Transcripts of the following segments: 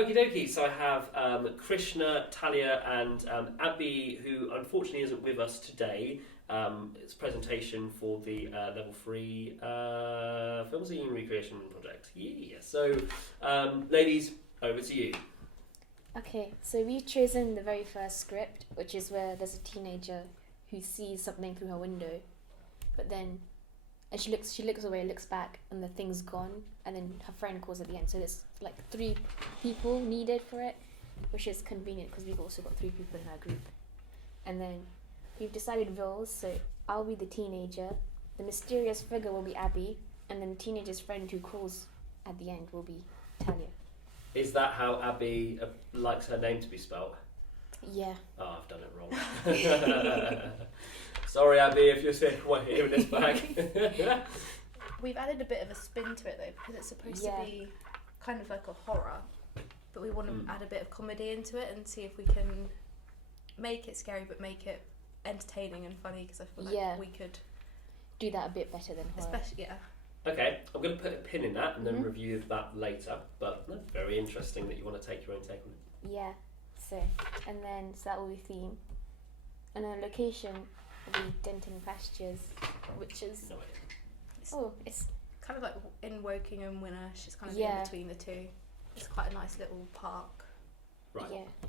Okie dokie, so I have Krishna, Talia, and Abby, who unfortunately isn't with us today. It's a presentation for the Level 3 Film Scene Recreation Project. Yeah. So, ladies, over to you. Okay, so we've chosen the very first script, which is where there's a teenager who sees something through her window, but then, and she looks away, looks back, and the thing's gone, and then her friend calls at the end. So there's like 3 people needed for it, which is convenient because we've also got 3 people in our group. And then we've decided roles, so I'll be the teenager, the mysterious figure will be Abby, and then the teenager's friend who calls at the end will be Talia. Is that how Abby likes her name to be spelt? Yeah. Oh, I've done it wrong. Sorry, Abby, if you're hearing this back. We've added a bit of a spin to it though, because it's supposed to be kind of like a horror, but we want to add a bit of comedy into it and see if we can make it scary but make it entertaining and funny, because I feel like we could do that a bit better than horror. Especially, Okay, I'm going to put a pin in that and then review that later, but no, very interesting that you want to take your own take on it. Yeah, so that will be theme. And then location will be Denton Pastures, which is... No idea. It's kind of like in Wokingham, Winnersh, it's kind of in between the two. It's quite a nice little park. Right. Yeah.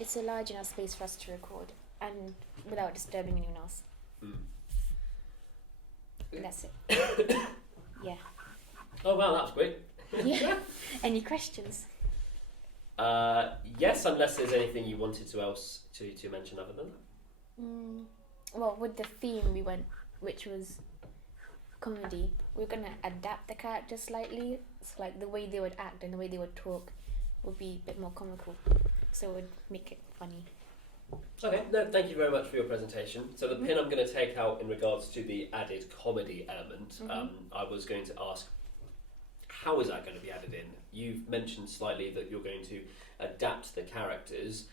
It's a large enough space for us to record, and without disturbing anyone else. That's it. Yeah. Oh wow, that was quick. Yeah. Any questions? Yes, unless there's anything you wanted to mention other than that. Well, with the theme we went, which was comedy, we're gonna adapt the characters slightly. So like the way they would act and the way they would talk would be a bit more comical, so it would make it funny. Okay, no, thank you very much for your presentation. So the pin I'm going to take out in regards to the added comedy element, I was going to ask, how is that going to be added in? You've mentioned slightly that you're going to adapt the characters.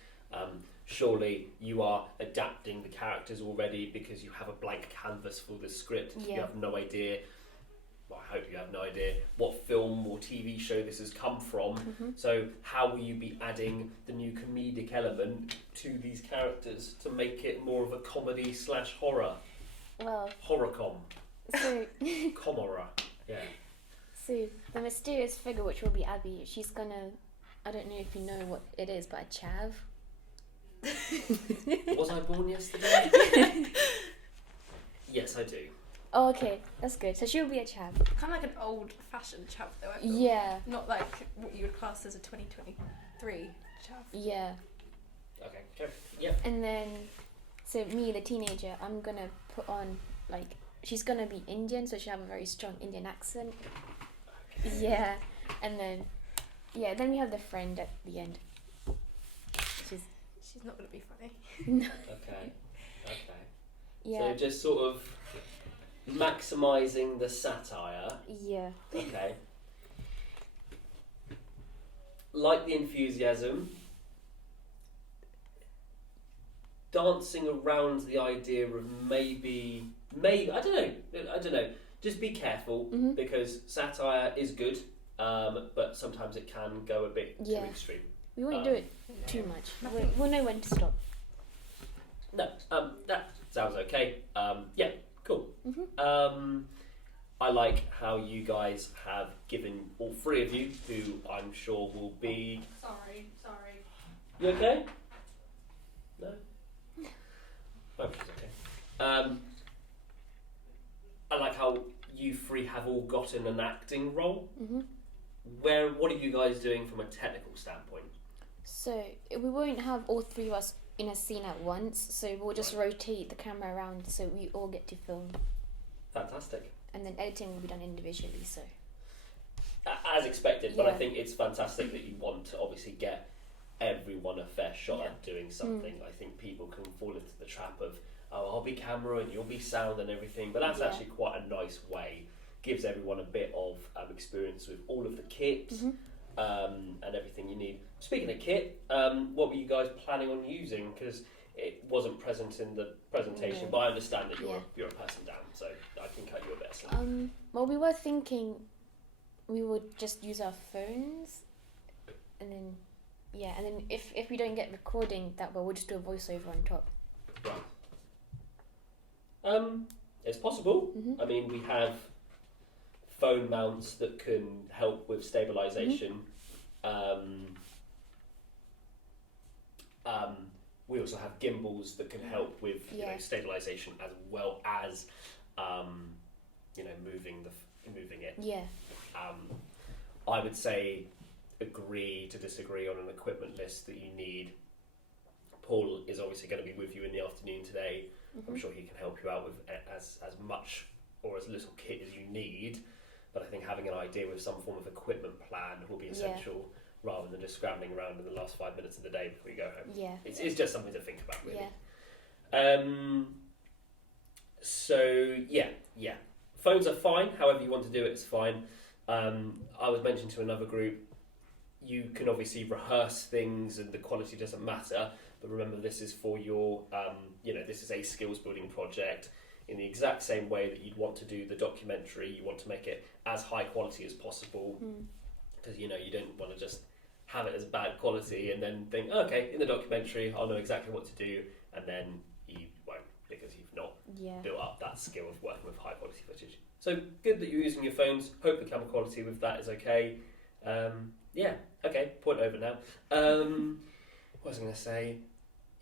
Surely you are adapting the characters already because you have a blank canvas for the script. Yeah. You have no idea, well, I hope you have no idea what film or TV show this has come from. So how will you be adding the new comedic element to these characters to make it more of a comedy / horror? Well, Horror-com. So Comorror. Yeah. So the mysterious figure, which will be Abby, she's gonna, I don't know if you know what it is, but a chav. Was I born yesterday? Yes, I do. Oh, okay, that's good. So she'll be a chav. Kind of like an old-fashioned chav though, I feel. Yeah. Not like what you would class as a 2023 chav. Yeah. Okay, sure. Yeah. And then, so me, the teenager, I'm gonna put on, like, she's gonna be Indian, so she'll have a very strong Indian accent. Okay. Yeah. And then, then we have the friend at the end. She's not gonna be funny. No. Okay. Yeah. So just sort of maximising the satire. Yeah. Okay. Like the enthusiasm. Dancing around the idea of maybe I don't know. Just be careful because satire is good, but sometimes it can go a bit too extreme. We won't do it too much. We'll know when to stop. No, that sounds okay. Yeah, cool. I like how you guys have given all 3 of you, who I'm sure will be... Sorry. You okay? No? Hope she's okay. I like how you 3 have all gotten an acting role. What are you guys doing from a technical standpoint? So we won't have all 3 of us in a scene at once, so we'll just rotate the camera around so we all get to film. Fantastic. And then editing will be done individually, so... As expected, but I think it's fantastic that you want to obviously get everyone a fair shot at doing something. I think people can fall into the trap of, oh, I'll be camera and you'll be sound and everything, but that's actually quite a nice way. Gives everyone a bit of experience with all of the kit and everything you need. Speaking of kit, what were you guys planning on using? Because it wasn't present in the presentation, but I understand that you're a person down, so I can cut you a bit of slack. Well, we were thinking we would just use our phones and then if we don't get recording that well, we'll just do a voiceover on top. Right. It's possible. Mm-hmm. I mean, we have phone mounts that can help with stabilization. We also have gimbals that can help with stabilization as well as moving it. Yeah. I would say agree to disagree on an equipment list that you need. Paul is obviously going to be with you in the afternoon today. Mm-hmm. I'm sure he can help you out with as much or as little kit as you need. But I think having an idea with some form of equipment plan will be essential, rather than just scrambling around in the last 5 minutes of the day before you go home. Yeah. It's just something to think about, really. Yeah. So yeah. Phones are fine. However you want to do it, it's fine. I was mentioned to another group, you can obviously rehearse things and the quality doesn't matter, but remember this is for your, this is a skills building project. In the exact same way that you'd want to do the documentary, you want to make it as high quality as possible, because you don't want to just have it as bad quality and then think, okay, in the documentary I'll know exactly what to do, and then you won't, because you've not built up that skill of working with high quality footage. So good that you're using your phones. Hope the camera quality with that is okay. Okay, point over now. What was I going to say?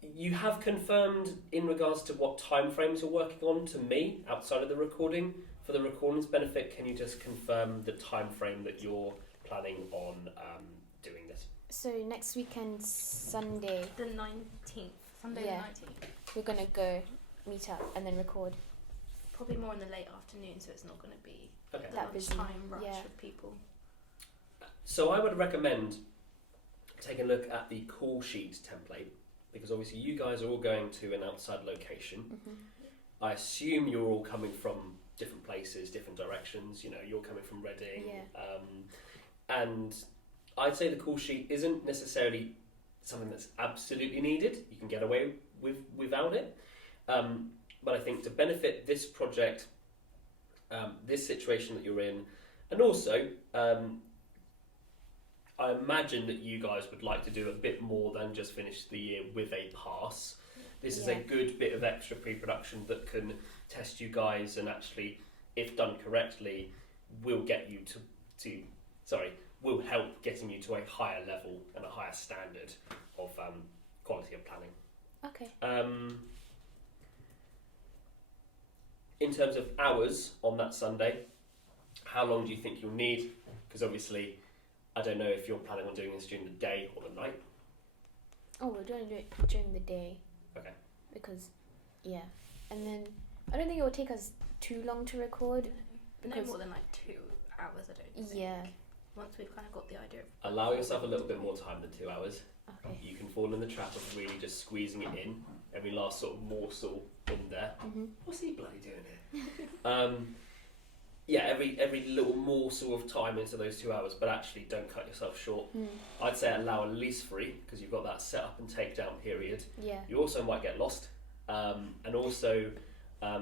You have confirmed in regards to what time frames you're working on to me outside of the recording. For the recording's benefit, can you just confirm the time frame that you're planning on doing this? So next weekend, Sunday. The 19th. Sunday the 19th. We're going to go meet up and then record. Probably more in the late afternoon, so it's not going to be that busy time rush with people. So I would recommend taking a look at the call sheet template, because obviously you guys are all going to an outside location. Mm-hmm. I assume you're all coming from different places, different directions. You're coming from Reading. And I'd say the call sheet isn't necessarily something that's absolutely needed. You can get away without it. But I think to benefit this project, this situation that you're in, and also I imagine that you guys would like to do a bit more than just finish the year with a pass. This is a good bit of extra pre-production that can test you guys, and actually, if done correctly, will get you will help getting you to a higher level and a higher standard of quality of planning. Okay. In terms of hours on that Sunday, how long do you think you'll need? Because obviously, I don't know if you're planning on doing this during the day or the night. Oh, we're going to do it during the day. Okay. Because, and then I don't think it will take us too long to record. No more than 2 hours, I don't think. Yeah. Once we've kind of got the idea. Allow yourself a little bit more time than 2 hours. Okay. You can fall in the trap of really just squeezing it in, every last sort of morsel in there. Mm-hmm. What's he bloody doing here? Every little morsel of time into those 2 hours, but actually don't cut yourself short. I'd say allow at least 3, because you've got that set up and take down period. Yeah. You also might get lost, and also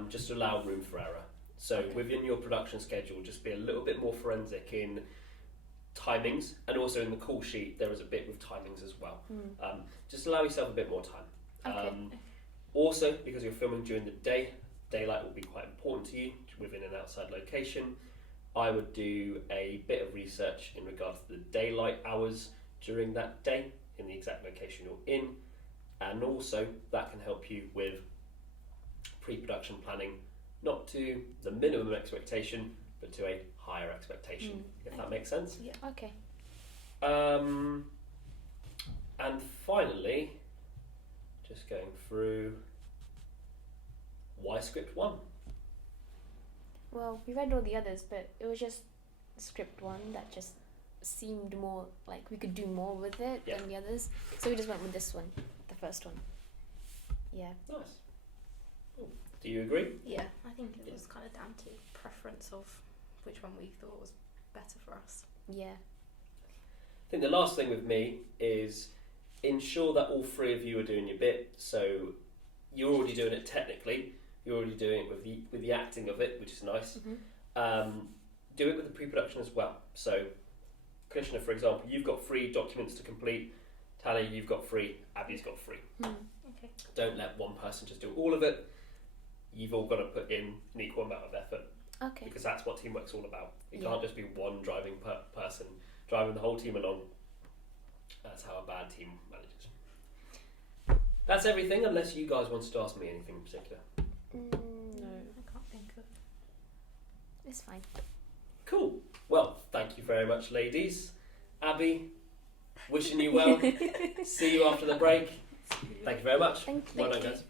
just allow room for error. So within your production schedule, just be a little bit more forensic in timings, and also in the call sheet there is a bit with timings as well. Just allow yourself a bit more time. Also, because you're filming during the day, daylight will be quite important to you within an outside location. I would do a bit of research in regards to the daylight hours during that day in the exact location you're in, and also that can help you with pre-production planning, not to the minimum expectation, but to a higher expectation, if that makes sense. Yeah. Okay. And finally, just going through, why script 1? Well, we read all the others, but it was just script 1 that just seemed more like we could do more with it than the others. So we just went with this one, the first one. Yeah. Nice. Cool. Do you agree? Yeah, I think it was kind of down to preference of which one we thought was better for us. Yeah. I think the last thing with me is ensure that all 3 of you are doing your bit. So you're already doing it technically. You're already doing it with the acting of it, which is nice. Mm-hmm. Do it with the pre-production as well. So Krishna, for example, you've got 3 documents to complete. Talia, you've got 3. Abby's got 3. Okay. Don't let one person just do all of it. You've all got to put in an equal amount of effort, Okay. because that's what teamwork's all about. It Yeah. can't just be one driving person driving the whole team along. That's how a bad team manages. That's everything, unless you guys wanted to ask me anything in particular. No, I can't think of. it's fine. Cool. Well, thank you very much, ladies. Abby, wishing you well. See you after the break. Thank you very much. Thank Well you. done, guys.